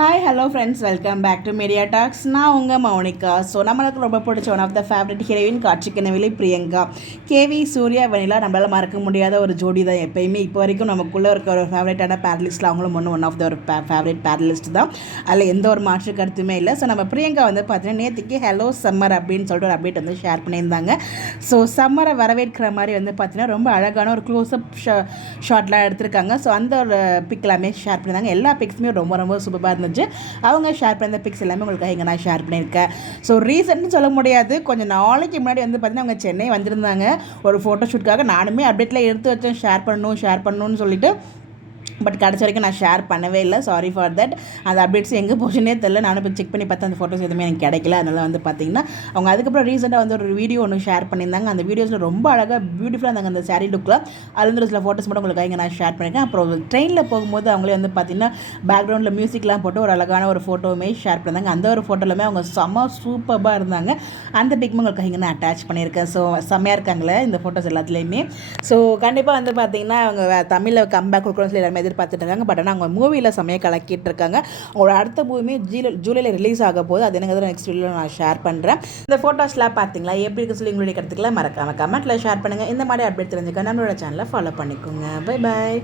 Hi hello friends, welcome back to media talks. நான் உங்கள் Mounika. So நம்மளுக்கு ரொம்ப பிடிச்ச one of the favourite heroine காட்சி கனவிலை பிரியங்கா. கேவி சூர்யா வெனிலா நம்மளால் மறக்க முடியாத ஒரு ஜோடி தான் எப்பயுமே. இப்போ வரைக்கும் நமக்குள்ளே இருக்க ஒரு ஃபேவரட்டான பேரலிஸ்ட்டில் அவங்களும் ஒன் ஆஃப் த ஒரு ஃபேவரட் பேரலிஸ்ட் தான். அதில் எந்த ஒரு மாற்று கருத்துமே இல்லை. ஸோ நம்ம பிரியங்கா வந்து பார்த்தீங்கன்னா நேற்றுக்கு ஹலோ சம்மர் அப்படின்னு சொல்லிட்டு ஒரு அப்டேட் வந்து ஷேர் பண்ணியிருந்தாங்க. ஸோ சம்மரை வரவேற்கிற மாதிரி வந்து பார்த்தீங்கன்னா ரொம்ப அழகான ஒரு க்ளோஸ்அப் ஷாட்லாம் எடுத்திருக்காங்க. ஸோ அந்த ஒரு பிக் எல்லாமே ஷேர் பண்ணியிருந்தாங்க. எல்லா பிக்ஸுமே ரொம்ப ரொம்ப சூப்பராக இருந்துச்சு. அவங்க ஷேர் பண்ண பிக்ஸ் எல்லாமே உங்களுக்காக இங்கே நான் ஷேர் பண்ணியிருக்கேன். ஸோ ரீசன்ட்னு சொல்ல முடியாது, கொஞ்சம் நாளைக்கு முன்னாடி வந்து பார்த்தீங்கன்னா அவங்க சென்னை வந்திருந்தாங்க ஒரு ஃபோட்டோ ஷூட்டுக்காக. நானுமே அப்டேட்டில் எடுத்து வச்சேன் ஷேர் பண்ணணும்னு சொல்லிட்டு. பட் கடைசி வரைக்கும் நான் ஷேர் பண்ணவே இல்லை, சாரி ஃபார் தட். அந்த அப்டேட்ஸ் எங்கே போச்சுன்னே தெரில. நானும் இப்போ செக் பண்ணி பார்த்தா அந்த ஃபோட்டோஸ் எதுவுமே எனக்கு கிடைக்கல. அதனால் வந்து பார்த்திங்கன்னா அவங்க அதுக்கப்புறம் ரீசெண்டாக வந்து ஒரு வீடியோ ஒன்று ஷேர் பண்ணியிருந்தாங்க. அந்த வீடியோஸில் ரொம்ப அழகாக பியூட்டிஃபுல்லாக இருந்தாங்க அந்த சாரீ லுக்கில். அதுல இருந்து சில ஃபோட்டோஸ் மட்டும் உங்களுக்கு இங்கே நான் ஷேர் பண்ணியிருக்கேன். அப்புறம் ட்ரெயினில் போகும்போது அவங்களே வந்து பார்த்திங்கன்னா பேக்ரவுண்டில் மியூசிக்லாம் போட்டு ஒரு அழகான ஒரு ஃபோட்டோவுமே ஷேர் பண்ணியிருந்தாங்க. அந்த ஒரு ஃபோட்டோலுமே அவங்க செம்ம சூப்பராக இருந்தாங்க. அந்த பிக்மே உங்களுக்கு இங்கே நான் அட்டாச் பண்ணியிருக்கேன். ஸோ செம்மையாக இருக்காங்களே இந்த ஃபோட்டோஸ் எல்லாத்துலேயுமே. ஸோ கண்டிப்பாக வந்து பார்த்திங்கன்னா அவங்க தமிழில் கம்பேக் கொடுக்கணும்னு சொல்லி எல்லாருமே எதிர்பார்த்துட்டு இருக்காங்க. பட் ஆனால் அவங்க மூவியில் செம்மையாக கலக்கிட்டு இருக்காங்க. அவங்களோட அடுத்த மூவியுமே ஜூலையில் ரிலீஸ் ஆக போது. அது எனக்கு நெக்ஸ்ட் வீடியோவில் நான் ஷேர் பண்ணுறேன். இந்த ஃபோட்டோஸ்லாம் பார்த்தீங்களா எப்படி இருக்கு சொல்லி உங்களுடைய கருத்துக்களை மறக்காம கமெண்ட்டில் ஷேர் பண்ணுங்கள். இந்த மாதிரி அப்டேட் தெரிஞ்சுக்க நம்மளோட சேனலை ஃபாலோ பண்ணிக்கோங்க. Bye bye.